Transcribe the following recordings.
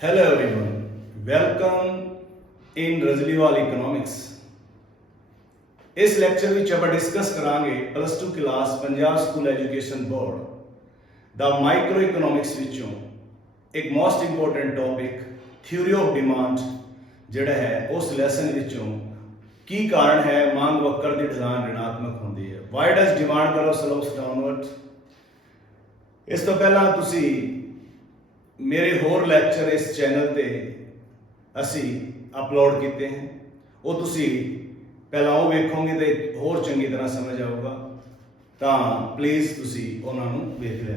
Hello everyone, welcome in Rajliwal Economics. ਇਸ lecture ਵਿੱਚ ਆਪਾਂ ਡਿਸਕਸ ਕਰਾਂਗੇ plus 2 class Punjab school education board ਦਾ microeconomics ਵਿੱਚੋਂ ਇੱਕ most important topic theory of demand ਜਿਹੜਾ ਹੈ ਉਸ ਲੈਸਨ ਵਿੱਚੋਂ ਕੀ ਕਾਰਨ ਹੈ ਮੰਗ ਵਕਰ ਦੀ ਢਲਾਨ ਰਿਣਾਤਮਕ ਹੁੰਦੀ ਹੈ। Why does demand curve slopes downward ਇਸ ਤੋਂ ਪਹਿਲਾਂ ਤੁਸੀਂ ਮੇਰੇ ਹੋਰ ਲੈਕਚਰ ਇਸ ਚੈਨਲ ਤੇ ਅਸੀਂ ਅਪਲੋਡ ਕੀਤੇ ਹਨ। ਉਹ ਤੁਸੀਂ ਪਹਿਲਾਂ ਉਹ ਵੇਖੋਗੇ ਤੇ ਹੋਰ ਚੰਗੀ ਤਰ੍ਹਾਂ ਸਮਝ ਆਊਗਾ। ਤਾਂ ਪਲੀਜ਼ ਤੁਸੀਂ ਉਹਨਾਂ ਨੂੰ ਵੇਖ ਲਿਆ।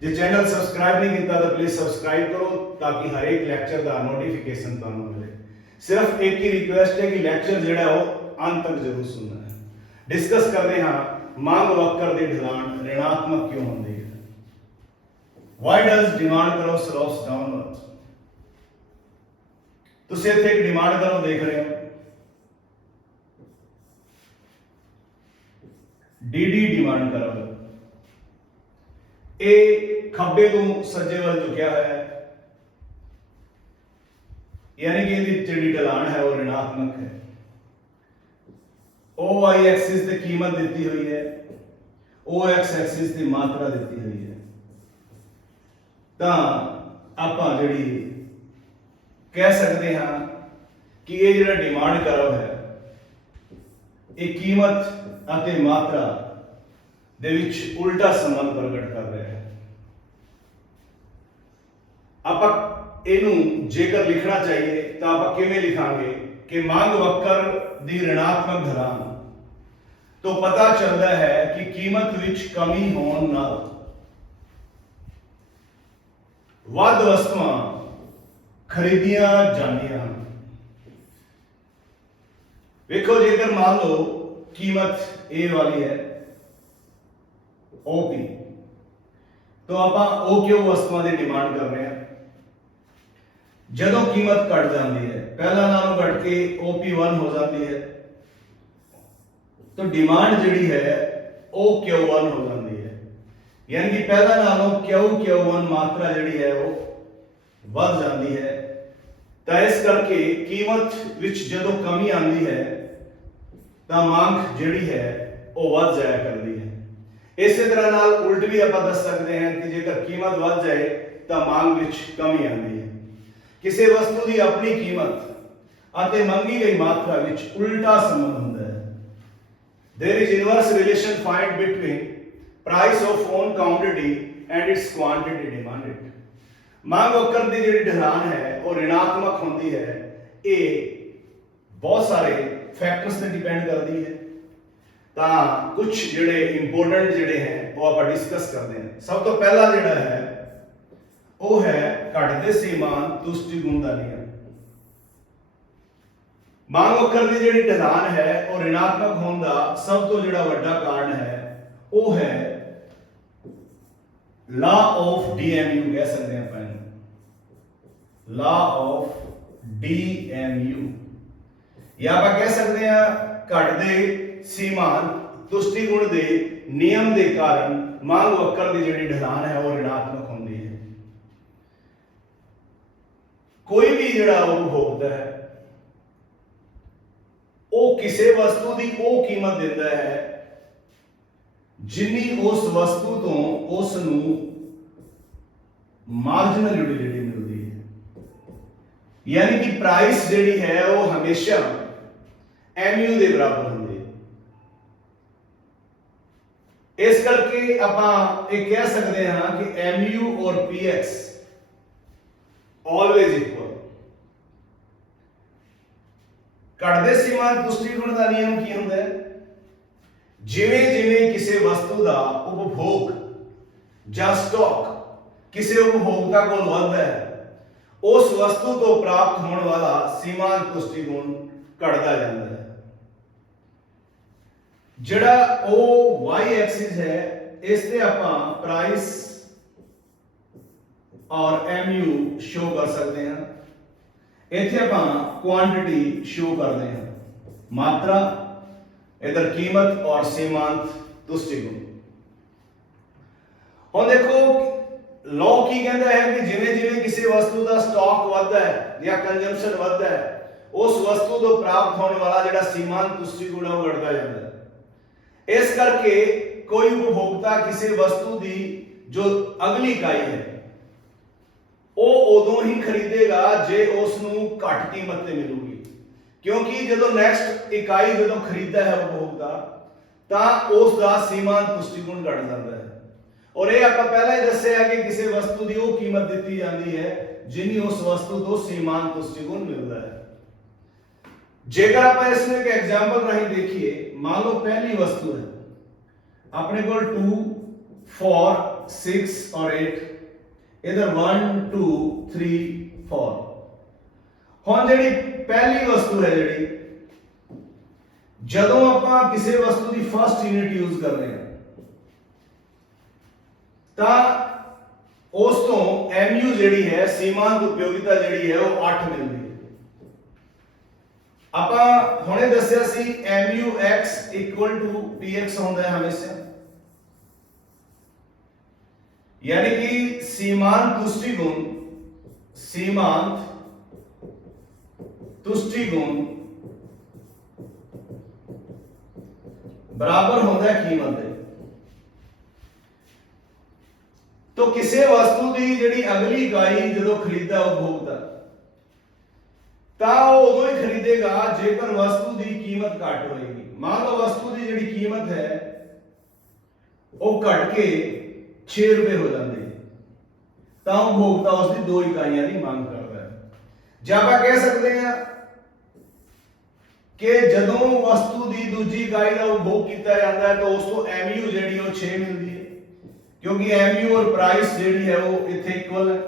ਜੇ ਚੈਨਲ ਸਬਸਕ੍ਰਾਈਬ ਨਹੀਂ ਕੀਤਾ ਤਾਂ ਪਲੀਜ਼ ਸਬਸਕ੍ਰਾਈਬ ਕਰੋ ਤਾਂ ਕਿ ਹਰੇਕ ਲੈਕਚਰ ਦਾ ਨੋਟੀਫਿਕੇਸ਼ਨ ਤੁਹਾਨੂੰ ਮਿਲੇ। ਸਿਰਫ ਇੱਕ ਹੀ ਰਿਕੁਐਸਟ ਹੈ ਕਿ ਲੈਕਚਰ ਜਿਹੜਾ ਉਹ ਅੰਤ ਤੱਕ ਜ਼ਰੂਰ ਸੁਣਨਾ ਹੈ। ਡਿਸਕਸ ਕਰਦੇ ਹਾਂ ਮੰਗ ਵਕਰ ਦੇ ਢਲਾਨ ਰਿਣਾਤਮਕ ਕਿਉਂ ਹੁੰਦੀ Why does demand curve slopes downwards? ਤੁਸੀਂ ਇੱਥੇ ਇੱਕ ਡਿਮਾਂਡ ਕਰੋ ਦੇਖ ਰਹੇ ਹੋ। ਡੀਡੀ ਡਿਮਾਂਡ ਕਰੋ। ਇਹ ਖੱਬੇ ਤੋਂ ਸੱਜੇ ਵੱਲ ਝੁਕਿਆ ਹੋਇਆ ਹੈ। ਯਾਨੀ ਕਿ ਇਹਦੀ ਜਿਹੜੀ ਢਲਾਣ ਹੈ ਉਹ ਰਿਣਾਤਮਕ ਹੈ। OY ਐਕਸਿਸ ਤੇ ਕੀਮਤ ਦਿੱਤੀ ਹੋਈ ਹੈ। OX ਐਕਸਿਸ ਦੀ ਮਾਤਰਾ ਦਿੱਤੀ ਹੋਈ ਹੈ। ਤਾਂ ਆਪਾਂ ਜਿਹੜੀ ਕਹਿ ਸਕਦੇ ਹਾਂ ਕਿ ਇਹ ਜਿਹੜਾ ਡਿਮਾਂਡ ਕਰਵ ਹੈ, ਇਹ ਕੀਮਤ ਅਤੇ ਮਾਤਰਾ ਦੇ ਵਿੱਚ ਉਲਟਾ ਸੰਬੰਧ ਪ੍ਰਗਟ ਕਰ ਰਿਹਾ ਹੈ। ਆਪਾਂ ਇਹਨੂੰ ਜੇਕਰ ਲਿਖਣਾ ਚਾਹੀਏ ਤਾਂ ਆਪਾਂ ਕਿਵੇਂ ਲਿਖਾਂਗੇ ਕਿ ਮੰਗ ਵਕਰ ਦੀ ಋಣਾਤਮਕ ਢਲਾਨ ਤੋਂ ਪਤਾ ਚੱਲਦਾ ਹੈ ਕਿ ਕੀਮਤ ਵਿੱਚ ਕਮੀ ਹੋਣ ਨਾਲ ਵੱਧ ਵਸਤੂਆਂ ਖਰੀਦੀਆਂ ਜਾਂਦੀਆਂ ਹਨ। ਵੇਖੋ, ਜੇਕਰ ਮੰਨ ਲਓ ਕੀਮਤ A ਵਾਲੀ ਹੈ OP ਤਾਂ ਆਪਾਂ OQ ਵਸਤੂਆਂ ਦੀ ਡਿਮਾਂਡ ਕਰ ਰਹੇ ਹਾਂ? ਜਦੋਂ ਕੀਮਤ ਘਟ ਜਾਂਦੀ ਹੈ, ਪਹਿਲਾਂ ਨਾਲੋਂ ਘਟ ਕੇ OP1 ਹੋ ਜਾਂਦੀ ਹੈ। ਤਾਂ ਡਿਮਾਂਡ ਜਿਹੜੀ ਹੈ, ਉਹ Q1 ਹੋ ਜਾਂਦੀ ਯਾਨੀ ਕਿ ਪਹਿਲਾਂ ਨਾਲੋਂ ਕਿਉ Q1 ਮਾਤਰਾ ਜਿਹੜੀ ਹੈ ਉਹ ਵੱਧ ਜਾਂਦੀ ਹੈ। ਤਾਂ ਇਸ ਕਰਕੇ ਕੀਮਤ ਵਿੱਚ ਜਦੋਂ ਕਮੀ ਆਉਂਦੀ ਹੈ, ਤਾਂ ਮੰਗ ਜਿਹੜੀ ਹੈ ਉਹ ਵੱਧ ਜਾਇਆ ਕਰਦੀ ਹੈ। ਇਸੇ ਤਰ੍ਹਾਂ ਨਾਲ ਉਲਟ ਵੀ ਆਪਾਂ ਦੱਸ ਸਕਦੇ ਹਾਂ ਕਿ ਜੇਕਰ ਕੀਮਤ ਵੱਧ ਜਾਏ, ਤਾਂ ਮੰਗ ਵਿੱਚ ਕਮੀ ਆਉਂਦੀ ਹੈ। ਕਿਸੇ ਵਸਤੂ ਦੀ ਆਪਣੀ ਕੀਮਤ ਅਤੇ ਮੰਗੀ ਗਈ ਮਾਤਰਾ ਵਿੱਚ ਉਲਟਾ ਸੰਬੰਧ ਹੁੰਦਾ ਹੈ। There is inverse relation find between price of own commodity and its quantity demanded. ਮੰਗ ਵਕਰ ਦੀ ਜਿਹੜੀ ਢਲਾਨ ਹੈ ਉਹ ઋਣਾਤਮਕ ਹੁੰਦੀ ਹੈ ਇਹ ਬਹੁਤ ਸਾਰੇ ਫੈਕਟਰਸ ਤੇ ਡਿਪੈਂਡ ਕਰਦੀ ਹੈ ਤਾਂ ਕੁਝ ਜਿਹੜੇ ਇੰਪੋਰਟੈਂਟ ਜਿਹੜੇ ਹੈ ਉਹ ਆਪਾਂ ਡਿਸਕਸ ਕਰਦੇ ਹਾਂ ਸਭ ਤੋਂ ਪਹਿਲਾ ਜਿਹੜਾ ਹੈ ਉਹ ਹੈ ਘਟਦੇ ਸੀਮਾਨ ਤੁਸ਼ਟੀ ਗੁਣ ਦਾ ਨਿਯਮ ਮੰਗ ਵਕਰ ਦੀ ਜਿਹੜੀ ਢਲਾਨ ਹੈ ਉਹ ઋਣਾਤਮਕ ਹੋਣ ਦਾ ਸਭ ਤੋਂ ਜਿਹੜਾ ਵੱਡਾ ਕਾਰਨ ਹੈ ਉਹ ਹੈ ਲਾ ਆਫ ਡੀਐਮਯੂ ਕਹਿ ਸਕਦੇ ਆਪਾਂ ਇਹਨੂੰ ਲਾ ਆਫ ਡੀਐਮਯੂ ਜਾਂ ਆਪਾਂ ਕਹਿ ਸਕਦੇ ਹਾਂ ਘਟਦੇ ਸੀਮਾਨ, ਤੁਸ਼ਟੀ ਦੇ ਨਿਯਮ ਦੇ ਕਾਰਨ ਮੰਗ ਵਕਰ ਦੀ ਜਿਹੜੀ ਢਲਾਨ ਹੈ ਉਹ ઋਣਾਤਮਕ ਹੁੰਦੀ ਹੈ। ਕੋਈ ਵੀ ਜਿਹੜਾ ਉਪਭੋਗਤਾ ਹੈ, ਉਹ ਕਿਸੇ ਵਸਤੂ ਦੀ ਉਹ ਕੀਮਤ ਦਿੰਦਾ ਹੈ ਜਿੰਨੀ ਉਸ ਵਸਤੂ ਤੋਂ ਉਸ ਨੂੰ ਮਾਰਜਨਲ ਯੂਟਿਲਿਟੀ ਮਿਲਦੀ ਹੈ। ਯਾਨੀ ਕਿ ਪ੍ਰਾਈਸ ਜਿਹੜੀ ਹੈ ਉਹ ਹਮੇਸ਼ਾ MU ਦੇ ਬਰਾਬਰ ਹੁੰਦੀ ਹੈ। ਇਸ ਕਰਕੇ ਆਪਾਂ ਇਹ ਕਹਿ ਸਕਦੇ ਹਾਂ ਕਿ MU or PX always equal ਘਟਦੇ ਸੀਮਾਂਤ ਪੁਸ਼ਟੀ ਗੁਣ ਦਾ ਨਿਯਮ ਕੀ ਹੁੰਦਾ ਹੈ? ਜਿਵੇਂ ਜਿਵੇਂ ਕਿਸੇ ਵਸਤੂ ਦਾ ਉਪਭੋਗ ਜਾਂ ਸਟਾਕ ਕਿਸੇ ਉਪਭੋਗਤਾ ਕੋਲ ਵੱਧਦਾ ਹੈ, ਉਸ ਵਸਤੂ ਤੋਂ ਪ੍ਰਾਪਤ ਹੋਣ ਵਾਲਾ ਸੀਮਾਂਤ ਪੁਸ਼ਟੀ ਘਟਦਾ ਜਾਂਦਾ ਹੈ। ਜਿਹੜਾ ਉਹ y ਐਕਸਿਸ ਹੈ, ਇਸ ਤੇ ਆਪਾਂ ਪ੍ਰਾਈਸ ਔਰ mu ਸ਼ੋ ਕਰ ਸਕਦੇ ਹਾਂ। ਇੱਥੇ ਆਪਾਂ ਕੁਆਂਟੀਟੀ ਸ਼ੋ ਕਰਦੇ ਹਾਂ। ਮਾਤਰਾ ਇਧਰ ਕੀਮਤ ਔਰ ਸੀਮਾਂਤ ਤੁਸ਼ਟੀ ਹੁਣ ਦੇਖੋ ਲਾਅ ਕੀ ਕਹਿੰਦਾ ਹੈ ਕਿ ਜਿਵੇਂ ਜਿਵੇਂ ਕਿਸੇ ਵਸਤੂ ਦਾ ਸਟਾਕ ਵੱਧਦਾ ਹੈ ਜਾਂ ਕੰਜ਼ੰਪਸ਼ਨ ਵੱਧਦਾ ਹੈ, ਉਸ ਵਸਤੂ ਤੋਂ ਪ੍ਰਾਪਤ ਹੋਣ ਵਾਲਾ ਜਿਹੜਾ ਸੀਮਾਂਤ ਤੁਸ਼ਟੀਗੁਣ ਹੈ ਉਹ ਘਟਦਾ ਜਾਂਦਾ ਹੈ। ਇਸ ਕਰਕੇ ਕੋਈ ਉਪਭੋਗਤਾ ਕਿਸੇ ਵਸਤੂ ਦੀ ਜੋ ਅਗਲੀ ਇਕਾਈ ਹੈ, ਉਹ ਉਦੋਂ ਹੀ ਖਰੀਦੇਗਾ ਜੇ ਉਸ ਨੂੰ ਘੱਟ ਕੀਮਤ ਤੇ ਮਿਲੂਗੀ। ਕਿਉਂਕਿ ਜਦੋਂ ਨੈਕਸਟ ਇਕਾਈ ਜਦੋਂ ਖਰੀਦਦਾ ਹੈ ਉਪਭੋਗਤਾ ਤਾਂ ਉਸ ਦਾ ਸੀਮਾਂਤ ਪੁਸ਼ਟੀਗੁਣ ਘਟ ਜਾਂਦਾ ਹੈ। ਔਰ ਇਹ ਆਪਾਂ ਪਹਿਲਾਂ ਹੀ ਦੱਸਿਆ ਕਿ ਕਿਸੇ ਵਸਤੂ ਦੀ ਉਹ ਕੀਮਤ ਦਿੱਤੀ ਜਾਂਦੀ ਹੈ, ਜਿੰਨੀ ਉਸ ਵਸਤੂ ਤੋਂ ਸੀਮਾਂਤ ਪੁਸ਼ਟੀਗੁਣ ਮਿਲਦਾ ਹੈ। ਜੇਕਰ ਆਪਾਂ ਇਸ ਨੂੰ ਇੱਕ ਐਗਜ਼ਾਮਪਲ ਰਾਹੀਂ ਦੇਖੀਏ, ਮੰਨ ਲਓ ਪਹਿਲੀ ਵਸਤੂ ਹੈ। ਆਪਣੇ ਕੋਲ 2 4 6 ਔਰ 8 ਇਧਰ 1 2 3 4 ਹੁਣ ਜਿਹੜੀ ਪਹਿਲੀ ਵਸਤੂ ਹੈ ਜਿਹੜੀ, ਜਦੋਂ ਆਪਾਂ ਕਿਸੇ ਵਸਤੂ ਦੀ ਫਸਟ ਯੂਨਿਟ ਯੂਜ਼ ਕਰਦੇ ਹਾਂ, ਤਾਂ ਉਸ ਤੋਂ ਐਮ ਯੂ ਜਿਹੜੀ ਹੈ, ਸੀਮਾਂਤ ਉਪਯੋਗਿਤਾ ਜਿਹੜੀ ਹੈ, ਉਹ 8 ਮਿਲਦੀ ਹੈ। ਆਪਾਂ ਹੁਣੇ ਦੱਸਿਆ ਸੀ M U X equal to P X ਹੁੰਦਾ ਹੈ ਹਮੇਸ਼ਾ। ਯਾਨੀ ਕਿ ਸੀਮਾਂਤ ਦ੍ਰਿਸ਼ਟੀਕੋਣ ਸੀਮਾਂਤ ਤੁਸ਼ਟੀਗੁਣ ਬਰਾਬਰ ਹੁੰਦਾ ਹੈ ਕੀਮਤ ਦੇ। ਤੋ ਕਿਸੇ ਵਸਤੂ ਦੀ ਜਿਹੜੀ ਅਗਲੀ ਇਕਾਈ ਜਦੋਂ ਖਰੀਦਾ ਉਪਭੋਗਤਾ ਤਾਂ ਉਹ ਉਦੋਂ ਹੀ ਖਰੀਦੇਗਾ, ਜੇਕਰ ਵਸਤੂ ਦੀ ਕੀਮਤ ਘੱਟ ਹੋਏਗੀ। ਮੰਨ ਲਓ ਵਸਤੂ ਦੀ ਜਿਹੜੀ ਕੀਮਤ ਹੈ, ਉਹ ਘਟ ਕੇ 6 ਰੁਪਏ ਹੋ ਜਾਂਦੀ। ਤਾਂ ਉਪਭੋਗਤਾ ਉਸ ਦੀ 2 ਇਕਾਈਆਂ ਦੀ ਮੰਗ ਕਰਦਾ ਹੈ। ਜਾਂ ਆਪਾਂ ਕਹਿ ਸਕਦੇ ਹਾਂ ਕਿ ਜਦੋਂ ਵਸਤੂ ਦੀ ਦੂਜੀ ਇਕਾਈ ਦਾ ਉਪਭੋਗ ਕੀਤਾ ਜਾਂਦਾ ਹੈ, ਤਾਂ ਉਸ ਤੋਂ mu ਜਿਹੜੀ ਉਹ 6 ਮਿਲਦੀ ਹੈ। ਕਿਉਂਕਿ mu ਔਰ ਪ੍ਰਾਈਸ ਜਿਹੜੀ ਹੈ ਉਹ ਇੱਥੇ ਇਕੁਅਲ ਹੈ।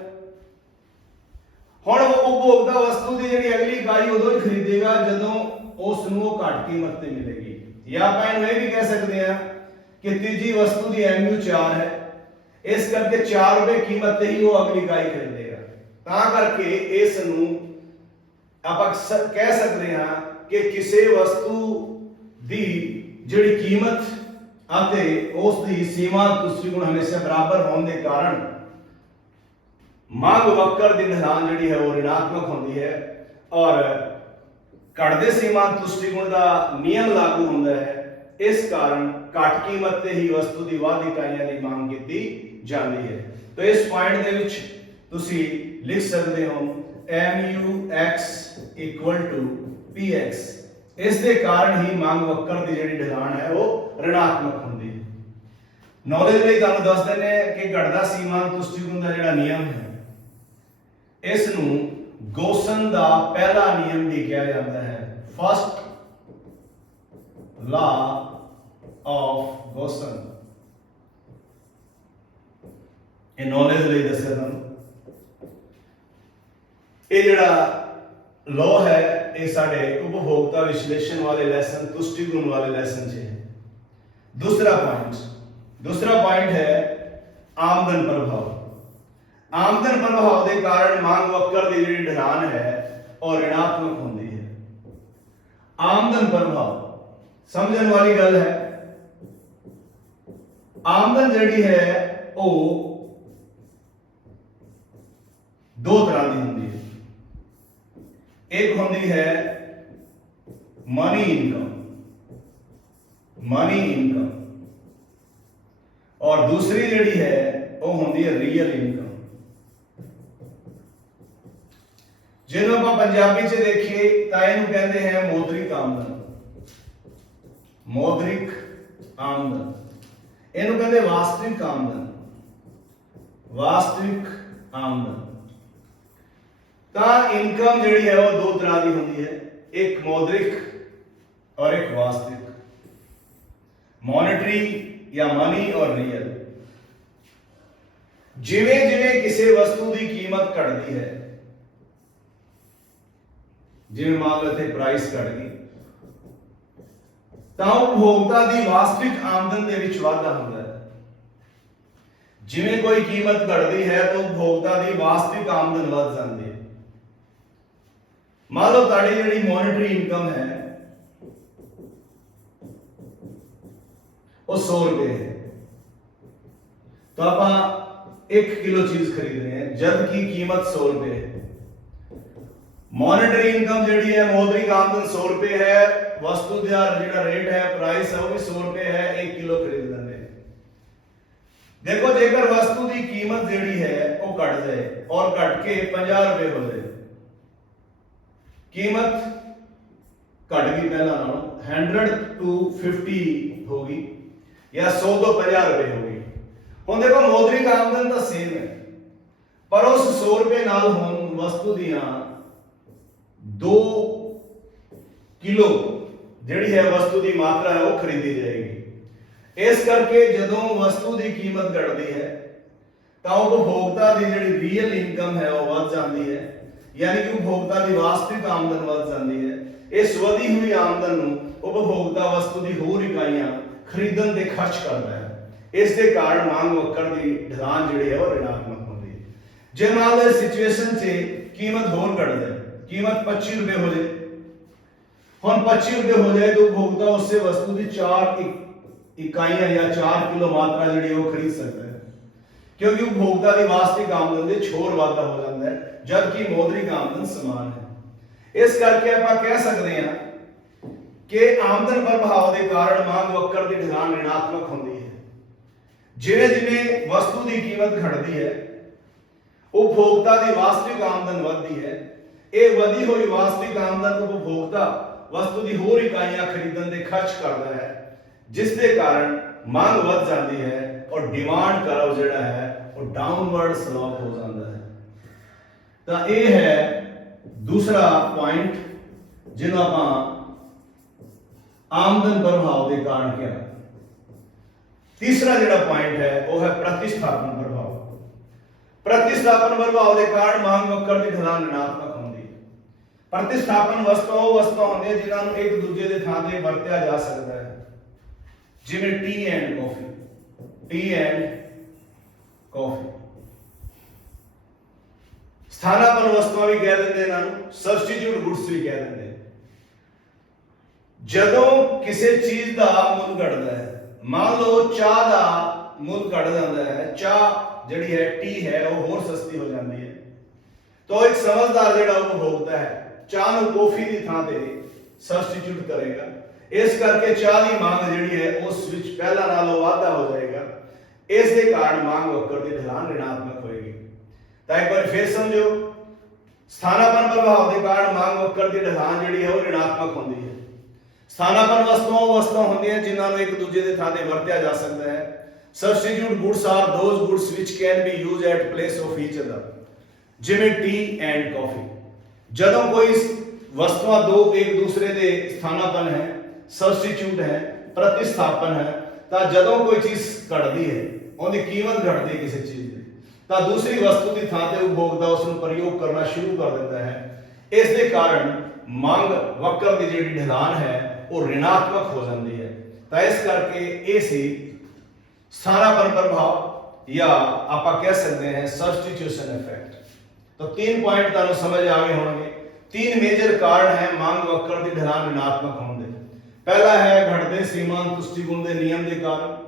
ਹੁਣ ਉਹ ਉਪਭੋਗਤਾ ਵਸਤੂ ਦੀ ਜਿਹੜੀ ਅਗਲੀ ਇਕਾਈ ਉਦੋਂ ਹੀ ਖਰੀਦੇਗਾ ਜਦੋਂ ਉਸ ਨੂੰ ਉਹ ਘੱਟ ਕੀਮਤ ਤੇ ਮਿਲੇਗੀ। ਜਾਂ ਆਪਾਂ ਇਹਨੂੰ ਇਹ ਵੀ ਕਹਿ ਸਕਦੇ ਹਾਂ ਕਿ ਤੀਜੀ ਵਸਤੂ ਦੀ mu 4 ਹੈ। ਇਸ ਕਰਕੇ 4 ਰੁਪਏ ਕੀਮਤ ਤੇ ਹੀ ਉਹ ਅਗਲੀ ਇਕਾਈ ਖਰੀਦੇਗਾ। ਤਾਂ ਕਰਕੇ ਇਸ ਨੂੰ ਆਪਾਂ ਕਹਿ ਸਕਦੇ ਹਾਂ ਕਿ ਕਿਸੇ ਵਸਤੂ ਦੀ ਜਿਹੜੀ ਕੀਮਤ ਅਤੇ ਉਸ ਦੀ ਸੀਮਾ ਦੂਸਰੀ ਗੁਣ ਹਮੇਸ਼ਾ ਬਰਾਬਰ ਹੋਣ ਦੇ ਕਾਰਨ ਮੰਗ ਵਕਰ ਦੀ ਢਲਾਨ ਜਿਹੜੀ ਹੈ ਉਹ ਰਿਣਾਤਮਕ ਹੁੰਦੀ ਹੈ ਔਰ ਘਟਦੇ ਸੀਮਾ ਗੁਣ ਦਾ ਨਿਯਮ ਲਾਗੂ ਹੁੰਦਾ ਹੈ। ਇਸ ਕਾਰਨ ਘੱਟ ਕੀਮਤ ਤੇ ਹੀ ਵਸਤੂ ਦੀ ਵਾਧ ਇਕਾਈਆਂ ਦੀ ਮੰਗ ਕੀਤੀ ਜਾਂਦੀ ਹੈ। ਤਾਂ ਇਸ ਪੁਆਇੰਟ ਦੇ ਵਿੱਚ ਤੁਸੀਂ ਲਿਖ ਸਕਦੇ ਹੋ MUX PX ਇਸ ਦੇ ਕਾਰਨ ਹੀ ਮੰਗ ਵਕਰ ਦੀ ਜਿਹੜੀ ਢਲਾਨ ਹੈ ਉਹ ਰਣਾਤਮਕ ਹੁੰਦੀ ਹੈ। ਨੌਲੇਜ ਲਈ ਤੁਹਾਨੂੰ ਦੱਸ ਦਿੰਦੇ ਹਾਂ ਕਿ ਘਟਦਾ ਸੀਮਾਂਤ ਤੁਸ਼ਟੀ ਦਾ ਜਿਹੜਾ ਨਿਯਮ ਹੈ ਇਸ ਨੂੰ ਗੋਸਨ ਦਾ ਪਹਿਲਾ ਨਿਯਮ ਵੀ ਕਿਹਾ ਜਾਂਦਾ ਹੈ। ਫਸਟ ਲਾ ਆਫ ਗੋਸਨ ਇਹ ਨੌਲੇਜ ਲਈ ਦੱਸਿਆ ਤੁਹਾਨੂੰ। ਇਹ ਜਿਹੜਾ ਲਾਅ ਹੈ ਇਹ ਸਾਡੇ ਉਪਭੋਗਤਾ ਵਿਸ਼ਲੇਸ਼ਣ ਵਾਲੇ ਲੈਸਨ ਤੁਸ਼ਟੀ ਵਾਲੇ ਲੈਸਨ 'ਚ ਹੈ। ਦੂਸਰਾ ਪੁਆਇੰਟ ਦੂਸਰਾ ਪੁਆਇੰਟ ਹੈ ਆਮਦਨ ਪ੍ਰਭਾਵ। ਆਮਦਨ ਪ੍ਰਭਾਵ ਦੇ ਕਾਰਨ ਮੰਗ ਵਕਰ ਦੀ ਜਿਹੜੀ ਢਲਾਨ ਹੈ, ਉਹ ਰਿਣਾਤਮਕ ਹੁੰਦੀ ਹੈ। ਆਮਦਨ ਪ੍ਰਭਾਵ, ਸਮਝਣ ਵਾਲੀ ਗੱਲ ਹੈ, ਆਮਦਨ ਜਿਹੜੀ ਹੈ, ਉਹ ਦੋ ਤਰ੍ਹਾਂ ਦੀ ਹੁੰਦੀ ਹੈ। ਇੱਕ ਹੁੰਦੀ ਹੈ ਮਨੀ ਇਨਕਮ ਮਨੀ ਇਨਕਮ ਔਰ ਦੂਸਰੀ ਜਿਹੜੀ ਹੈ ਉਹ ਹੁੰਦੀ ਹੈ ਰੀਅਲ ਇਨਕਮ ਜਿਹਨੂੰ ਆਪਾਂ ਪੰਜਾਬੀ 'ਚ ਦੇਖੀਏ ਤਾਂ ਇਹਨੂੰ ਕਹਿੰਦੇ ਹੈ ਮੌਦਰਿਕ ਆਮਦਨ ਮੌਦਰਿਕ ਆਮਦਨ ਇਹਨੂੰ ਕਹਿੰਦੇ ਵਾਸਤਵਿਕ ਆਮਦਨ ਵਾਸਤਵਿਕ ਆਮਦਨ ਤਾਂ ਇਨਕਮ ਜਿਹੜੀ ਹੈ ਉਹ ਦੋ ਤਰ੍ਹਾਂ ਦੀ ਹੁੰਦੀ ਹੈ, ਇੱਕ ਮੌਦਰਿਕ ਔਰ ਇੱਕ ਵਾਸਤਵਿਕ। ਮੋਨਿਟਰੀ ਜਾਂ ਮਨੀ ਔਰ ਰੀਅਲ ਜਿਵੇਂ ਜਿਵੇਂ ਕਿਸੇ ਵਸਤੂ ਦੀ ਕੀਮਤ ਘਟਦੀ ਹੈ, ਜਿਵੇਂ ਮੰਨ ਲਓ ਇੱਥੇ ਪ੍ਰਾਈਸ ਘਟ ਗਈ ਤਾਂ ਉਪਭੋਗਤਾ ਦੀ ਵਾਸਤਵਿਕ ਆਮਦਨ ਦੇ ਵਿੱਚ ਵਾਧਾ ਹੁੰਦਾ ਹੈ। ਜਿਵੇਂ ਕੋਈ ਕੀਮਤ ਘਟਦੀ ਹੈ ਤਾਂ ਉਪਭੋਗਤਾ ਦੀ ਵਾਸਤਵਿਕ ਆਮਦਨ ਵੱਧ ਜਾਂਦੀ ਮੰਨ ਲਓ ਤੁਹਾਡੀ ਜਿਹੜੀ ਮੋਨਿਟਰੀ ਇਨਕਮ ਹੈ, ਉਹ 100 ਰੁਪਏ ਹੈ। ਤਾਂ ਆਪਾਂ 1 ਕਿਲੋ ਚੀਜ਼ ਖਰੀਦ ਰਹੇ ਹਾਂ, ਜਦ ਕੀ ਕੀਮਤ 100 ਰੁਪਏ ਹੈ। ਮੋਨਿਟਰੀ ਇਨਕਮ ਜਿਹੜੀ ਹੈ, ਮੌਦਰਿਕ ਆਮਦਨ 100 ਰੁਪਏ ਹੈ, ਵਸਤੂ ਦਾ ਜਿਹੜਾ ਰੇਟ ਹੈ ਪ੍ਰਾਈਸ ਹੈ, ਉਹ ਵੀ 100 ਰੁਪਏ ਹੈ 1 ਕਿਲੋ ਖਰੀਦ ਲੈਂਦੇ ਦੇਖੋ, ਜੇਕਰ ਵਸਤੂ ਦੀ ਕੀਮਤ ਜਿਹੜੀ ਹੈ, ਉਹ ਘਟ ਜਾਏ, ਔਰ ਘਟ ਕੇ 50 ਰੁਪਏ ਹੋ ਜਾਏ ਕੀਮਤ ਘਟ ਗਈ ਪਹਿਲਾਂ ਨਾਲੋਂ। 100 ਟੂ 50 ਹੋ ਗਈ ਜਾਂ 100 ਤੋਂ 50 ਰੁਪਏ ਹੋ ਗਈ। ਹੁਣ ਦੇਖੋ ਮੌਦਰਿਕ ਆਮਦਨ ਤਾਂ ਸੇਮ ਹੈ। ਪਰ ਉਸ 100 ਰੁਪਏ ਨਾਲ ਹੁਣ ਵਸਤੂ ਦੀਆਂ 2 ਕਿਲੋ ਜਿਹੜੀ ਹੈ ਵਸਤੂ ਦੀ ਮਾਤਰਾ ਹੈ, ਉਹ ਖਰੀਦੀ ਜਾਏਗੀ। ਇਸ ਕਰਕੇ ਜਦੋਂ ਵਸਤੂ ਦੀ ਕੀਮਤ ਘਟਦੀ ਹੈ, ਤਾਂ ਉਪਭੋਗਤਾ ਦੀ ਜਿਹੜੀ ਰੀਅਲ ਇਨਕਮ ਹੈ, ਉਹ ਵੱਧ ਜਾਂਦੀ ਹੈ। ਯਾਨੀ ਕਿ ਉਪਭੋਗਤਾ ਦੀ ਵਾਸਤਵਿਕ ਆਮਦਨ ਵੱਧ ਜਾਂਦੀ ਹੈ। ਇਸ ਵਧੀ ਹੋਈ ਆਮਦਨ ਨੂੰ ਉਪਭੋਗਤਾ ਵਸਤੂ ਦੀ ਹੋਰ ਇਕਾਈਆਂ ਖਰੀਦਣ ਤੇ ਖਰਚ ਕਰਦਾ ਹੈ। ਇਸ ਦੇ ਕਾਰਨ ਮੰਗ ਵਕਰ ਦੀ ਢਲਾਨ ਜਿਹੜੀ ਹੈ ਉਹ ਰਿਣਾਤਮਕ ਹੁੰਦੀ ਹੈ। ਜੇ ਮੰਨ ਲਓ ਸਿਚੁਏਸ਼ਨ 'ਚ ਕੀਮਤ ਹੋਰ ਘਟ ਜਾਏ, ਕੀਮਤ 25 ਰੁਪਏ ਹੋ ਜਾਏ, ਹੁਣ 25 ਰੁਪਏ ਹੋ ਜਾਏ ਤਾਂ ਉਪਭੋਗਤਾ ਉਸੇ ਵਸਤੂ ਦੀ 4 ਇਕਾਈਆਂ ਜਾਂ 4 ਕਿਲੋ ਮਾਤਰਾ ਜਿਹੜੀ ਉਹ ਖਰੀਦ ਸਕਦਾ ਹੈ। ਕਿਉਂਕਿ ਉਪਭੋਗਤਾ ਦੀ ਵਾਸਤਵਿਕ ਆਮਦਨ ਦੇ ਛੋਰ ਵਾਧਾ ਹੋ ਜਾਂਦਾ ਹੈ, ਜਦਕਿ ਮੌਦਰਿਕ ਆਮਦਨ ਸਮਾਨ ਹੈ। ਇਸ ਕਰਕੇ ਆਪਾਂ ਕਹਿ ਸਕਦੇ ਹਾਂ ਕਿ ਆਮਦਨ ਪ੍ਰਭਾਵ ਦੇ ਕਾਰਨ ਮੰਗ ਵਕਰ ਦੀ ਢਲਾਨ ਰਿਣਾਤਮਕ ਹੁੰਦੀ ਹੈ। ਜਿਵੇਂ ਜਿਵੇਂ ਵਸਤੂ ਦੀ ਕੀਮਤ ਘਟਦੀ ਹੈ ਉਪਭੋਗਤਾ ਦੀ ਵਾਸਤਵਿਕ ਆਮਦਨ ਵੱਧਦੀ ਹੈ। ਇਹ ਵਧੀ ਹੋਈ ਵਾਸਤਵਿਕ ਆਮਦਨ ਉਪਭੋਗਤਾ ਵਸਤੂ ਦੀ ਹੋਰ ਇਕਾਈਆਂ ਖਰੀਦਣ ਦੇ ਖਰਚ ਕਰਦਾ ਹੈ, ਜਿਸ ਦੇ ਕਾਰਨ ਮੰਗ ਵੱਧ ਜਾਂਦੀ ਹੈ ਔਰ ਡਿਮਾਂਡ ਕਰਵ ਜਿਹੜਾ ਹੈ ਉਹ ਡਾਊਨਵਰਡ ਸਲੋਪ ਹੋ ਜਾਂਦਾ ਹੈ। ਤਾਂ ਇਹ ਹੈ ਦੂਸਰਾ ਪੁਆਇੰਟ ਜਿਹਨੂੰ ਆਪਾਂ ਆਮਦਨ ਪ੍ਰਭਾਵ ਦੇ ਕਾਰਨ ਕਿਹਾ। ਤੀਸਰਾ ਜਿਹੜਾ ਪੁਆਇੰਟ ਹੈ, ਉਹ ਹੈ ਪ੍ਰਤਿਸਥਾਪਨ ਪ੍ਰਭਾਵ। ਪ੍ਰਤਿਸਥਾਪਨ ਪ੍ਰਭਾਵ ਦੇ ਕਾਰਨ ਮੰਗ ਵਕਰ ਦੀ ਢਲਾਨ ਰਿਣਾਤਮਕ ਹੁੰਦੀ ਹੈ। ਪ੍ਰਤਿਸਥਾਪਨ ਵਸਤੂਆਂ ਉਹ ਵਸਤੂਆਂ ਹੁੰਦੀਆਂ ਜਿਨ੍ਹਾਂ ਨੂੰ ਇੱਕ ਦੂਜੇ ਦੇ ਥਾਂ ਤੇ ਵਰਤਿਆ ਜਾ ਸਕਦਾ ਹੈ। ਜਿਵੇਂ tea and coffee tea and coffee ਸਥਾਨਾਪਨ ਵਸਤੂਆਂ ਵੀ ਕਹਿ ਦਿੰਦੇ ਇਹਨਾਂ ਨੂੰ ਸਬਸਟੀਟਿਊਟ ਗੁੱਡਸ ਵੀ ਕਹਿ ਦਿੰਦੇ ਜਦੋਂ ਕਿਸੇ ਚੀਜ਼ ਦਾ ਮੁੱਲ ਘਟਦਾ ਹੈ, ਮੰਨ ਲਓ ਚਾਹ ਦਾ ਮੁੱਲ ਘਟ ਜਾਂਦਾ ਹੈ, ਚਾਹ ਜਿਹੜੀ ਹੈ, ਟੀ ਹੈ, ਉਹ ਹੋਰ ਸਸਤੀ ਹੋ ਜਾਂਦੀ ਹੈ। ਤਾਂ ਇੱਕ ਸਮਝਦਾਰ ਜਿਹੜਾ ਉਹ ਭੋਗਦਾ ਹੈ, ਚਾਹ ਨੂੰ ਕੌਫੀ ਦੀ ਥਾਂ ਤੇ ਸਬਸਟੀਟਿਊਟ ਕਰੇਗਾ। ਇਸ ਕਰਕੇ ਚਾਹ ਦੀ ਮੰਗ ਜਿਹੜੀ ਹੈ, ਉਸ ਵਿੱਚ ਪਹਿਲਾਂ ਨਾਲੋਂ ਵਾਧਾ ਹੋ ਜਾਏਗਾ। ਇਸ ਦੇ ਕਾਰਨ ਮੰਗ ਵਕਰ ਦੀ ਢਲਾਨ ਰਿਣਾਤਮਕ ਹੋਏਗੀ। ਤਾਂ ਇੱਕ ਵਾਰ ਫੇਰ ਸਮਝੋ, ਸਥਾਨਾਪਨ ਪ੍ਰਭਾਵ ਦੇ ਕਾਰਨ ਮੰਗ ਵਕਰ ਦੀ ਢਲਾਨ ਜਿਹੜੀ ਹੈ ਉਹ ਰਿਣਾਤਮਕ ਹੁੰਦੀ ਹੈ। ਸਥਾਨਾਪਨ ਵਸਤੂਆਂ ਉਹ ਵਸਤੂਆਂ ਹੁੰਦੀਆਂ ਜਿਨ੍ਹਾਂ ਨੂੰ ਇੱਕ ਦੂਜੇ ਦੇ ਥਾਂ ਤੇ ਵਰਤਿਆ ਜਾ ਸਕਦਾ ਹੈ। Substitute goods are those goods which can be used at place of each other ਜਿਵੇਂ ਟੀ ਐਂਡ ਕਾਫੀ ਜਦੋਂ ਕੋਈ ਵਸਤੂਆਂ ਦੋ ਇੱਕ ਦੂਸਰੇ ਦੇ ਸਥਾਨਾਪਨ ਹੈ ਸਬਸਟੀਟਿਊਟ ਹੈ, ਪ੍ਰਤਿਸਥਾਪਨ ਹੈ, ਤਾਂ ਜਦੋਂ ਕੋਈ ਚੀਜ਼ ਘਟਦੀ ਹੈ ਉਹਦੀ ਕੀਮਤ ਘਟਦੀ ਹੈ ਕਿਸੇ ਚੀਜ਼ ਦੀ। ਤਾਂ ਦੂਸਰੀ ਵਸਤੂ ਦੀ ਥਾਂ ਤੇ ਉਪਭੋਗਤਾ ਉਸ ਨੂੰ ਪ੍ਰਯੋਗ ਕਰਨਾ ਸ਼ੁਰੂ ਕਰ ਦਿੰਦਾ ਹੈ। ਇਸ ਦੇ ਕਾਰਨ ਮੰਗ, ਵਕਰ ਦੀ ਜਿਹੜੀ ਢਲਾਨ ਹੈ, ਉਹ ਰਿਣਾਤਮਕ ਹੋ ਜਾਂਦੀ ਹੈ। ਤਾਂ ਇਸ ਕਰਕੇ ਇਹ ਸੀ ਸਥਾਨਾਪਨ ਪ੍ਰਭਾਵ ਜਾਂ ਆਪਾਂ ਕਹਿ ਸਕਦੇ ਹਾਂ ਸਬਸਟੀਟਿਊਸ਼ਨ ਇਫੈਕਟ ਤਾਂ ਤਿੰਨ ਪੁਆਇੰਟ ਤੁਹਾਨੂੰ ਸਮਝ ਆ ਗਏ ਹੋਣਗੇ। ਤਿੰਨ ਮੇਜਰ ਕਾਰਨ ਹੈ ਮੰਗ, ਵਕਰ ਦੀ ਢਲਾਨ ਰਿਣਾਤਮਕ ਹੋਣ ਦੇ। ਪਹਿਲਾ ਹੈ ਘਟਦੇ ਸੀਮਾਂਤ ਤੁਸ਼ਟੀ ਦੇ ਨਿਯਮ ਦੇ ਕਾਰਨ।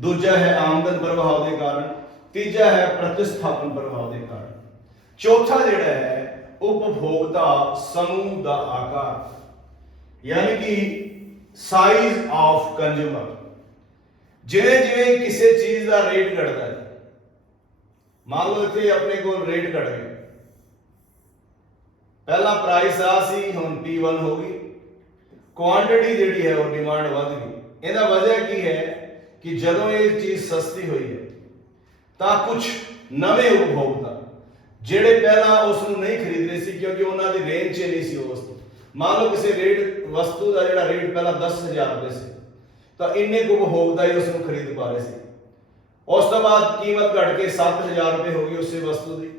ਦੂਜਾ ਹੈ ਆਮਦਨ ਪ੍ਰਭਾਵ ਦੇ ਕਾਰਨ, ਤੀਜਾ ਹੈ ਪ੍ਰਤਿਸਥਾਪਨ ਪ੍ਰਭਾਵ ਦੇ ਕਾਰਨ। ਚੌਥਾ ਜਿਹੜਾ ਹੈ, ਉਪਭੋਗਤਾ ਸਮੂਹ ਦਾ ਆਕਾਰ। ਯਾਨੀ ਕਿ ਸਾਈਜ਼ ਆਫ ਕੰਜ਼ੂਮਰ ਜਿਵੇਂ ਜਿਵੇਂ ਕਿਸੇ ਚੀਜ਼ ਦਾ ਰੇਟ ਘਟਦਾ ਹੈ ਮੰਨ ਲਓ ਇੱਥੇ ਆਪਣੇ ਕੋਲ ਰੇਟ ਘਟ ਗਿਆ। ਪਹਿਲਾ ਪ੍ਰਾਈਸ ਆ ਸੀ, ਹੁਣ P1 ਹੋ ਗਈ। ਕੁਆਂਟੀਟੀ ਜਿਹੜੀ ਹੈ, ਉਹ ਡਿਮਾਂਡ ਵੱਧ ਗਈ। ਇਹਦਾ ਵਜ੍ਹਾ ਕੀ ਹੈ? ਕਿ ਜਦੋਂ ਇਹ ਚੀਜ਼ ਸਸਤੀ ਹੋਈ ਹੈ, ਤਾਂ ਕੁਝ ਨਵੇਂ ਉਪਭੋਗਤਾ ਜਿਹੜੇ ਪਹਿਲਾਂ ਉਸ ਨੂੰ ਨਹੀਂ ਖਰੀਦ ਰਹੇ ਸੀ ਕਿਉਂਕਿ ਉਹਨਾਂ ਦੀ ਰੇਂਜ 'ਚ ਨਹੀਂ ਸੀ ਉਹ ਵਸਤੂ ਮੰਨ ਲਓ ਕਿਸੇ ਰੇਟ, ਵਸਤੂ ਦਾ ਜਿਹੜਾ ਰੇਟ ਪਹਿਲਾਂ 10000 ਰੁਪਏ ਸੀ, ਤਾਂ ਇੰਨੇ ਕੁ ਉਪਭੋਗਤਾ ਹੀ ਉਸ ਨੂੰ ਖਰੀਦ ਪਾ ਰਹੇ ਸੀ। ਉਸ ਤੋਂ ਬਾਅਦ ਕੀਮਤ ਘਟ ਕੇ 7000 ਰੁਪਏ ਹੋ ਗਈ ਉਸੇ ਵਸਤੂ ਦੀ।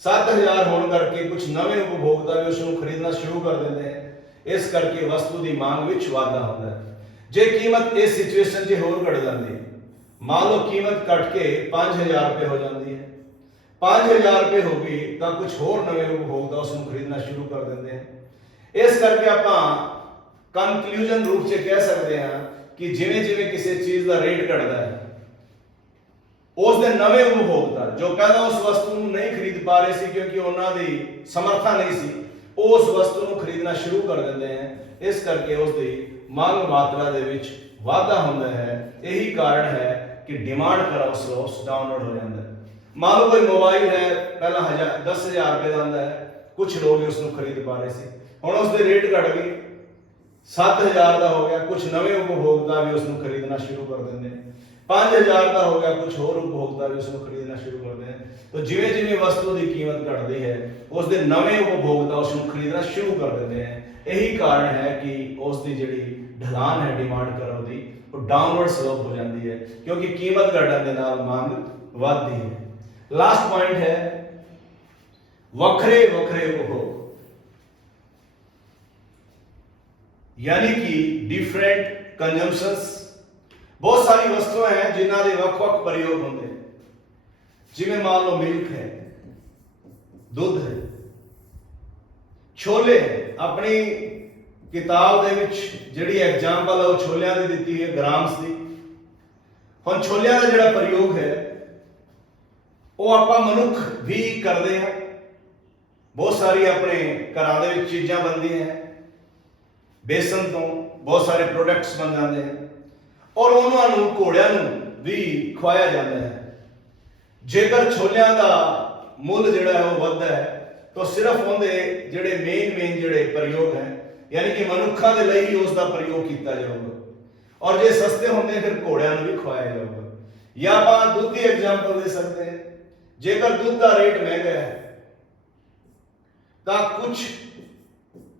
7000 ਹੋਣ ਕਰਕੇ ਕੁਝ ਨਵੇਂ ਉਪਭੋਗਤਾ ਵੀ ਉਸ ਨੂੰ ਖਰੀਦਣਾ ਸ਼ੁਰੂ ਕਰ ਦਿੰਦੇ ਹਨ ਇਸ ਕਰਕੇ ਵਸਤੂ ਦੀ ਮੰਗ ਵਿੱਚ ਵਾਧਾ ਹੁੰਦਾ ਹੈ। ਜੇ ਕੀਮਤ ਇਸ ਸਿਚੁਏਸ਼ਨ 'ਚ ਹੋਰ ਘਟ ਜਾਂਦੀ ਮੰਨ ਲਓ ਕੀਮਤ ਘਟ ਕੇ 5000 ਰੁਪਏ ਹੋ ਜਾਂਦੀ ਹੈ। 5000 ਰੁਪਏ ਹੋ ਗਈ ਤਾਂ ਕੁਝ ਹੋਰ ਨਵੇਂ ਉਪਭੋਗਤਾ ਉਸ ਨੂੰ ਖਰੀਦਣਾ ਸ਼ੁਰੂ ਕਰ ਦਿੰਦੇ ਹਨ ਇਸ ਕਰਕੇ ਆਪਾਂ ਕਨਕਲੂਜਨ ਰੂਪ 'ਚ ਕਹਿ ਸਕਦੇ ਹਾਂ ਕਿ ਜਿਵੇਂ ਜਿਵੇਂ ਕਿਸੇ ਚੀਜ਼ ਦਾ ਰੇਟ ਘਟਦਾ ਹੈ, ਉਸ ਦੇ ਨਵੇਂ ਉਪਭੋਗਤਾ ਜੋ ਪਹਿਲਾਂ ਉਸ ਵਸਤੂ ਨੂੰ ਨਹੀਂ ਖਰੀਦ ਪਾ ਰਹੇ ਸੀ ਕਿਉਂਕਿ ਉਹਨਾਂ ਦੀ ਸਮਰੱਥਾ ਨਹੀਂ ਸੀ ਉਹ ਉਸ ਵਸਤੂ ਨੂੰ ਖਰੀਦਣਾ ਸ਼ੁਰੂ ਕਰ ਦਿੰਦੇ ਹਨ ਇਸ ਕਰਕੇ ਉਸ ਦੀ ਮੰਗ ਮਾਤਰਾ ਦੇ ਵਿੱਚ ਵਾਧਾ ਹੁੰਦਾ ਹੈ, ਇਹੀ ਕਾਰਨ ਹੈ ਕਿ ਡਿਮਾਂਡ ਕਰਵ ਸਲੋਸ ਡਾਊਨਲੋਡ ਹੋ ਜਾਂਦਾ ਹੈ। ਮੰਨ ਲਓ ਕੋਈ ਮੋਬਾਈਲ ਹੈ, ਪਹਿਲਾਂ 10000 ਰੁਪਏ ਦਾ ਹੁੰਦਾ ਹੈ ਕੁਝ ਲੋਕ ਉਸ ਨੂੰ ਖਰੀਦ ਪਾ ਰਹੇ ਸੀ। ਹੁਣ ਉਸ ਦੇ ਰੇਟ ਘਟ ਗਏ। 7000 ਦਾ ਹੋ ਗਿਆ ਕੁਝ ਨਵੇਂ ਉਪਭੋਗਤਾ ਵੀ ਉਸ ਨੂੰ ਖਰੀਦਣਾ ਸ਼ੁਰੂ ਕਰ ਦਿੰਦੇ ਨੇ। 5000 ਦਾ ਹੋ ਗਿਆ ਕੁਝ ਹੋਰ ਉਪਭੋਗਤਾ ਵੀ ਉਸ ਨੂੰ ਖਰੀਦਣਾ ਸ਼ੁਰੂ ਕਰਦੇ ਨੇ। ਤਾਂ ਜਿਵੇਂ ਜਿਵੇਂ ਵਸਤੂ ਦੀ ਕੀਮਤ ਘਟਦੀ ਹੈ ਉਸ ਦੇ ਨਵੇਂ ਉਪਭੋਗਤਾ ਉਸ ਨੂੰ ਖਰੀਦਣਾ ਸ਼ੁਰੂ ਕਰ ਦਿੰਦੇ ਨੇ। ਇਹੀ ਕਾਰਨ ਹੈ ਕਿ ਉਸ ਦੀ ਜਿਹੜੀ ਢਲਾਨ ਹੈ ਡਿਮਾਂਡ ਕਰੋ ਦੀ, ਉਹ ਡਾਊਨਵਰਡ ਸਲੋਪ ਹੋ ਜਾਂਦੀ ਹੈ, ਕਿਉਂਕਿ ਕੀਮਤ ਘਟਣ ਦੇ ਨਾਲ ਮੰਗ ਵੱਧਦੀ ਹੈ ਲਾਸਟ ਪੁਆਇੰਟ ਹੈ, ਵੱਖਰੇ ਵੱਖਰੇ ਉਪਭੋਗ ਯਾਨੀ ਕਿ ਡਿਫਰੈਂਟ ਕੰਜ਼ੰਪਸ਼ਨਸ ਬਹੁਤ ਸਾਰੀ ਵਸਤੂਆਂ ਹੈ ਜਿਨ੍ਹਾਂ ਦੇ ਵੱਖ-ਵੱਖ ਪ੍ਰਯੋਗ ਹੁੰਦੇ ਨੇ। ਜਿਵੇਂ ਮੰਨ ਲਓ ਮਿਲਕ ਹੈ, ਦੁੱਧ ਹੈ, ਛੋਲੇ ਹੈ। ਆਪਣੀ ਕਿਤਾਬ ਦੇ ਵਿੱਚ ਜਿਹੜੀ ਐਗਜ਼ਾਮਪਲ ਹੈ ਉਹ ਛੋਲਿਆਂ ਦੀ ਦਿੱਤੀ ਹੈ, ਗ੍ਰਾਮਸ ਦੀ। ਹੁਣ ਛੋਲਿਆਂ ਦਾ ਜਿਹੜਾ ਪ੍ਰਯੋਗ ਹੈ, ਉਹ ਆਪਾਂ ਮਨੁੱਖ ਵੀ ਕਰਦੇ ਹਾਂ ਬਹੁਤ ਸਾਰੀ ਆਪਣੇ ਘਰਾਂ ਦੇ ਵਿੱਚ ਚੀਜ਼ਾਂ ਬਣਦੀਆਂ ਹੈ। ਬੇਸਨ ਤੋਂ ਬਹੁਤ ਸਾਰੇ ਪ੍ਰੋਡਕਟਸ ਬਣ ਜਾਂਦੇ ਹਨ ਔਰ ਉਹਨਾਂ ਨੂੰ, ਘੋੜਿਆਂ ਨੂੰ ਵੀ ਖਵਾਇਆ ਜਾਂਦਾ ਹੈ। ਜੇਕਰ ਛੋਲਿਆਂ ਦਾ ਮੁੱਲ ਜਿਹੜਾ ਹੈ ਉਹ ਵੱਧਦਾ ਹੈ, ਤਾਂ ਸਿਰਫ ਉਹਦੇ ਜਿਹੜੇ ਮੇਨ ਮੇਨ ਜਿਹੜੇ ਪ੍ਰਯੋਗ ਹੈ ਯਾਨੀ ਕਿ ਮਨੁੱਖਾਂ ਦੇ ਲਈ ਹੀ ਉਸ ਦਾ ਪ੍ਰਯੋਗ ਕੀਤਾ ਜਾਊਗਾ। ਔਰ ਜੇ ਸਸਤੇ ਹੁੰਦੇ, ਫਿਰ ਘੋੜਿਆਂ ਨੂੰ ਵੀ ਖਵਾਇਆ ਜਾਊਗਾ। ਜਾਂ ਆਪਾਂ ਦੁੱਧ ਦੀ ਐਗਜ਼ਾਮਪਲ ਦੇ ਸਕਦੇ ਹਾਂ। ਜੇਕਰ ਦੁੱਧ ਦਾ ਰੇਟ ਮਹਿੰਗਾ ਹੈ, ਤਾਂ ਕੁਝ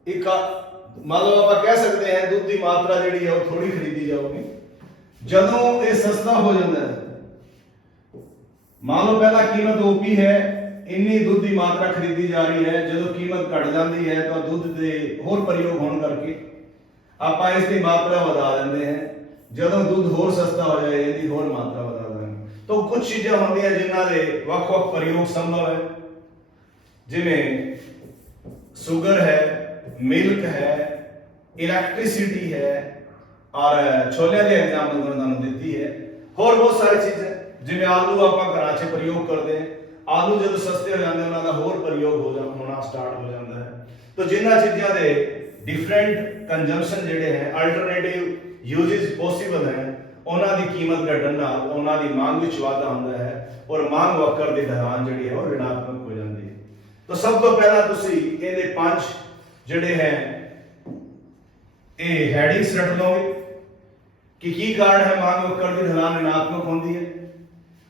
ਇੱਕ ਮੰਨ ਲਓ ਆਪਾਂ ਕਹਿ ਸਕਦੇ ਹਾਂ ਦੁੱਧ ਦੀ ਮਾਤਰਾ ਜਿਹੜੀ ਹੈ ਉਹ ਥੋੜੀ ਖਰੀਦੀ ਜਾਊਗੀ। ਜਦੋਂ ਇਹ ਸਸਤਾ ਹੋ ਜਾਂਦਾ ਹੈ, ਮੰਨ ਲਓ ਪਹਿਲਾਂ ਕੀਮਤ ਓਪੀ ਹੈ ਇੰਨੀ ਦੁੱਧ ਦੀ ਮਾਤਰਾ ਖਰੀਦੀ ਜਾ ਰਹੀ ਹੈ, ਜਦੋਂ ਕੀਮਤ ਘਟ ਜਾਂਦੀ ਹੈ, ਤਾਂ ਦੁੱਧ ਦੇ ਹੋਰ ਪ੍ਰਯੋਗ ਹੋਣ ਕਰਕੇ ਆਪਾਂ ਇਸ ਦੀ ਮਾਤਰਾ ਵਧਾ ਦਿੰਦੇ ਹਾਂ। ਜਦੋਂ ਦੁੱਧ ਹੋਰ ਸਸਤਾ ਹੋ ਜਾਏ, ਇਹਦੀ ਹੋਰ ਮਾਤਰਾ ਵਧਾ ਦਾਂਗੇ। ਤਾਂ ਕੁਝ ਚੀਜ਼ਾਂ ਹੁੰਦੀਆਂ ਜਿਨ੍ਹਾਂ ਦੇ ਵੱਖ-ਵੱਖ ਪ੍ਰਯੋਗ ਸੰਭਵ ਹੈ। ਜਿਵੇਂ ਸ਼ੂਗਰ ਹੈ, ਮਿਲਕ ਹੈ ਇਲੈਕਟ੍ਰਿਸਿਟੀ ਹੈ, ਔਰ ਛੋਲਿਆਂ ਦੀ ਐਗਜ਼ਾਮਪਲ ਮੈਂ ਤੁਹਾਨੂੰ ਦਿੱਤੀ ਹੈ। ਹੋਰ ਬਹੁਤ ਸਾਰੀ ਚੀਜ਼ਾਂ, ਜਿਵੇਂ ਆਲੂ ਆਪਾਂ ਘਰਾਂ 'ਚ ਪ੍ਰਯੋਗ ਕਰਦੇ ਹਾਂ। ਆਲੂ ਜਦੋਂ ਸਸਤੇ ਹੋ ਜਾਂਦੇ, ਉਹਨਾਂ ਦਾ ਹੋਰ ਪ੍ਰਯੋਗ ਹੋ ਜਾ ਹੋਣਾ ਸਟਾਰਟ ਹੋ ਜਾਂਦਾ ਹੈ। ਤਾਂ ਜਿਨ੍ਹਾਂ ਚੀਜ਼ਾਂ ਦੇ ਡਿਫਰੈਂਟ ਕੰਜ਼ੰਪਸ਼ਨ ਜਿਹੜੇ ਹੈ ਅਲਟਰਨੇਟਿਵ ਯੂਜ਼ਸ ਪੋਸੀਬਲ ਹੈ, ਉਹਨਾਂ ਦੀ ਕੀਮਤ ਘਟਣ ਨਾਲ ਉਹਨਾਂ ਦੀ ਮੰਗ ਵਿੱਚ ਵਾਧਾ ਹੁੰਦਾ ਹੈ ਔਰ ਮੰਗ ਵਕਰ ਦੀ ਢਲਾਨ ਜਿਹੜੀ ਹੈ, ਉਹ ਰਿਣਾਤਮਕ ਹੋ ਜਾਂਦੀ ਹੈ। ਤਾਂ ਸਭ ਤੋਂ ਪਹਿਲਾਂ ਤੁਸੀਂ ਇਹਦੇ ਪੰਜ ਜਿਹੜੇ ਹੈ, ਇਹ ਹੈਡਿੰਗਸ ਰੱਖ ਲਓਗੇ ਕਿ ਕੀ ਕਾਰਨ ਹੈ ਮੰਗ ਵਕਰ ਦੀ ਢਲਾਨ ਰਿਣਾਤਮਕ ਹੁੰਦੀ ਹੈ?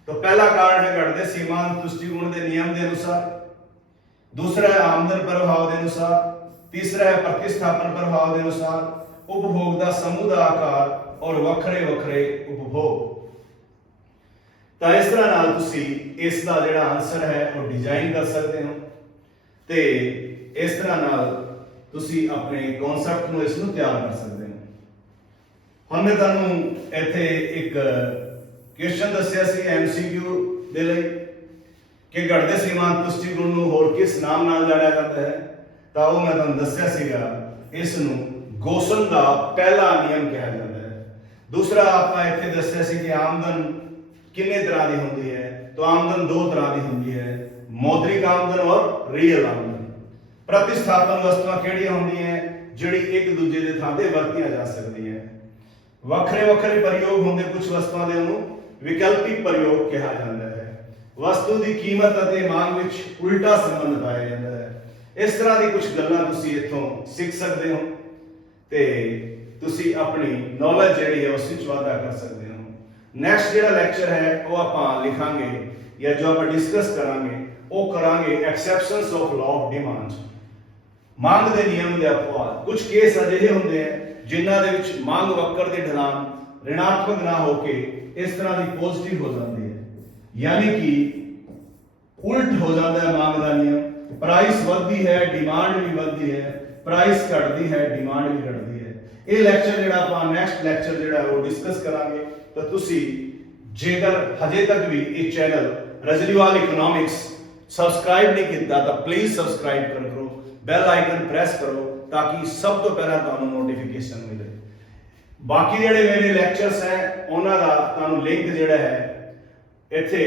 ਤਾਂ ਪਹਿਲਾ ਕਾਰਨ ਹੈ ਘਟਦੇ ਸੀਮਾਂਤ ਤੁਸ਼ਟੀਗੁਣ ਦੇ ਨਿਯਮ ਦੇ ਅਨੁਸਾਰ। ਦੂਸਰਾ ਹੈ ਆਮਦਨ ਪ੍ਰਭਾਵ ਦੇ ਅਨੁਸਾਰ। ਤੀਸਰਾ ਹੈ ਪ੍ਰਤੀਸਥਾਪਨ ਪ੍ਰਭਾਵ ਦੇ ਅਨੁਸਾਰ। ਉਪਭੋਗ ਦਾ ਸਮੂਹ ਦਾ ਆਕਾਰ ਔਰ ਵੱਖਰੇ ਵੱਖਰੇ ਉਪਭੋਗ। ਤਾਂ ਇਸ ਤਰ੍ਹਾਂ ਨਾਲ ਤੁਸੀਂ ਇਸ ਦਾ ਜਿਹੜਾ ਆਨਸਰ ਹੈ, ਉਹ ਡਿਜ਼ਾਈਨ ਕਰ ਸਕਦੇ ਹੋ। ਤੇ ਇਸ ਤਰ੍ਹਾਂ ਨਾਲ ਤੁਸੀਂ ਆਪਣੇ ਕਨਸੈਪਟ ਨੂੰ ਇਸ ਨੂੰ ਤਿਆਰ ਕਰ ਸਕਦੇ ਹੋ। ਹੁਣ ਮੈਂ ਤੁਹਾਨੂੰ ਇੱਥੇ ਇੱਕ ਕੁਐਸਚਨ ਦੱਸਿਆ ਸੀ ਐਮਸੀਕਿਊ ਦੇ ਲਈ ਕਿ ਘਟਦੇ ਸੀਮਾਂਤ ਤੁਸ਼ਟੀ ਨੂੰ ਹੋਰ ਕਿਸ ਨਾਮ ਨਾਲ ਜਾਣਿਆ ਜਾਂਦਾ ਹੈ? ਤਾਂ ਉਹ ਮੈਂ ਤੁਹਾਨੂੰ ਦੱਸਿਆ ਸੀਗਾ ਇਸ ਨੂੰ ਗੋਸਨ ਦਾ ਪਹਿਲਾ ਨਿਯਮ ਕਿਹਾ ਜਾਂਦਾ ਹੈ। ਦੂਸਰਾ ਆਪਾਂ ਇੱਥੇ ਦੱਸਿਆ ਸੀ ਕਿ ਆਮਦਨ ਕਿੰਨੇ ਤਰ੍ਹਾਂ ਦੀ ਹੁੰਦੀ ਹੈ? ਤਾਂ ਆਮਦਨ ਦੋ ਤਰ੍ਹਾਂ ਦੀ ਹੁੰਦੀ ਹੈ, ਮੌਦਰਿਕ ਆਮਦਨ ਔਰ ਰੀਅਲ ਆਮਦਨ। ਪ੍ਰਤੀਸਥਾਪਨ ਵਸਤੂਆਂ ਕਿਹੜੀਆਂ ਹੁੰਦੀਆਂ ਜਿਹੜੀ ਇੱਕ ਦੂਜੇ ਦੇ ਥਾਂ ਤੇ ਵਰਤੀਆਂ ਜਾ ਸਕਦੀਆਂ ਵੱਖਰੇ ਵੱਖਰੇ ਪ੍ਰਯੋਗ ਹੁੰਦੇ ਕੁਝ ਵਸਤੂਆਂ ਦੇ ਉਹਨੂੰ ਵਿਕਲਪਿਕ ਪ੍ਰਯੋਗ ਕਿਹਾ ਜਾਂਦਾ ਹੈ। ਵਸਤੂ ਦੀ ਕੀਮਤ ਅਤੇ ਮੰਗ ਵਿੱਚ ਉਲਟਾ ਸੰਬੰਧ ਪਾਇਆ ਜਾਂਦਾ ਹੈ। ਇਸ ਤਰ੍ਹਾਂ ਦੀ ਕੁਝ ਗੱਲਾਂ ਤੁਸੀਂ ਇੱਥੋਂ ਸਿੱਖ ਸਕਦੇ ਹੋ ਤੇ ਤੁਸੀਂ ਆਪਣੀ ਨੌਲੇਜ ਜਿਹੜੀ ਹੈ ਉਸ ਵਿੱਚ ਵਾਧਾ ਕਰ ਸਕਦੇ ਹੋ। ਨੈਕਸਟ ਜਿਹੜਾ ਲੈਕਚਰ ਹੈ, ਉਹ ਆਪਾਂ ਲਿਖਾਂਗੇ ਜਾਂ ਜੋ ਆਪਾਂ ਡਿਸਕਸ ਕਰਾਂਗੇ, ਉਹ ਕਰਾਂਗੇ exceptions of law of demand ਮੰਗ ਦੇ ਨਿਯਮ ਦੇ ਅਪਵਾਦ। ਕੁਝ ਕੇਸ ਅਜਿਹੇ ਹੁੰਦੇ ਆ ਜਿਨ੍ਹਾਂ ਦੇ ਵਿੱਚ ਮੰਗ ਵਕਰ ਦੇ ਢਲਾਨ ઋਣਾਤਮਕ ਨਾ ਹੋ ਕੇ ਇਸ ਤਰ੍ਹਾਂ ਦੀ ਪੋਜ਼ਿਟਿਵ ਹੋ ਜਾਂਦੀ ਹੈ ਯਾਨੀ ਕਿ ਉਲਟ ਹੋ ਜਾਂਦਾ ਹੈ ਮੰਗ ਦਾ ਨਿਯਮ ਪ੍ਰਾਈਸ ਵੱਧਦੀ ਹੈ ਡਿਮਾਂਡ ਵੀ ਵੱਧਦੀ ਹੈ ਪ੍ਰਾਈਸ ਘਟਦੀ ਹੈ ਡਿਮਾਂਡ ਵੀ ਘਟਦੀ ਹੈ ਇਹ ਲੈਕਚਰ ਜਿਹੜਾ ਆਪਾਂ ਨੈਕਸਟ ਲੈਕਚਰ ਜਿਹੜਾ ਹੈ ਉਹ ਡਿਸਕਸ ਕਰਾਂਗੇ ਤਾਂ ਤੁਸੀਂ ਜੇਕਰ ਹਜੇ ਤੱਕ ਵੀ ਇਹ ਚੈਨਲ ਰਜਲੀਵਾਲ ਇਕਨੋਮਿਕਸ ਸਬਸਕ੍ਰਾਈਬ ਨਹੀਂ ਕੀਤਾ ਤਾਂ ਪਲੀਜ਼ ਸਬਸਕ੍ਰਾਈਬ ਕਰ ਕਰੋ ਬੈਲ ਆਈਕਨ ਪ੍ਰੈਸ ਕਰੋ ਤਾਂ ਕਿ ਸਭ ਤੋਂ ਪਹਿਲਾਂ ਤੁਹਾਨੂੰ ਨੋਟੀਫਿਕੇਸ਼ਨ ਮਿਲੇ ਬਾਕੀ ਜਿਹੜੇ ਮੇਰੇ ਲੈਕਚਰਸ ਹੈ, ਉਹਨਾਂ ਦਾ ਤੁਹਾਨੂੰ ਲਿੰਕ ਜਿਹੜਾ ਹੈ, ਇੱਥੇ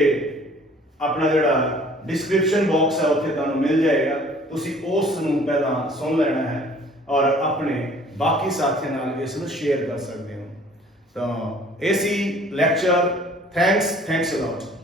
ਆਪਣਾ ਜਿਹੜਾ ਡਿਸਕ੍ਰਿਪਸ਼ਨ ਬਾਕਸ ਹੈ, ਉੱਥੇ ਤੁਹਾਨੂੰ ਮਿਲ ਜਾਏਗਾ। ਤੁਸੀਂ ਉਸ ਨੂੰ ਪਹਿਲਾਂ ਸੁਣ ਲੈਣਾ ਹੈ ਔਰ ਆਪਣੇ ਬਾਕੀ ਸਾਥੀਆਂ ਨਾਲ ਇਸ ਨੂੰ ਸ਼ੇਅਰ ਕਰ ਸਕਦੇ ਹੋ। ਤਾਂ, ਇਹ ਸੀ lecture thanks thanks a lot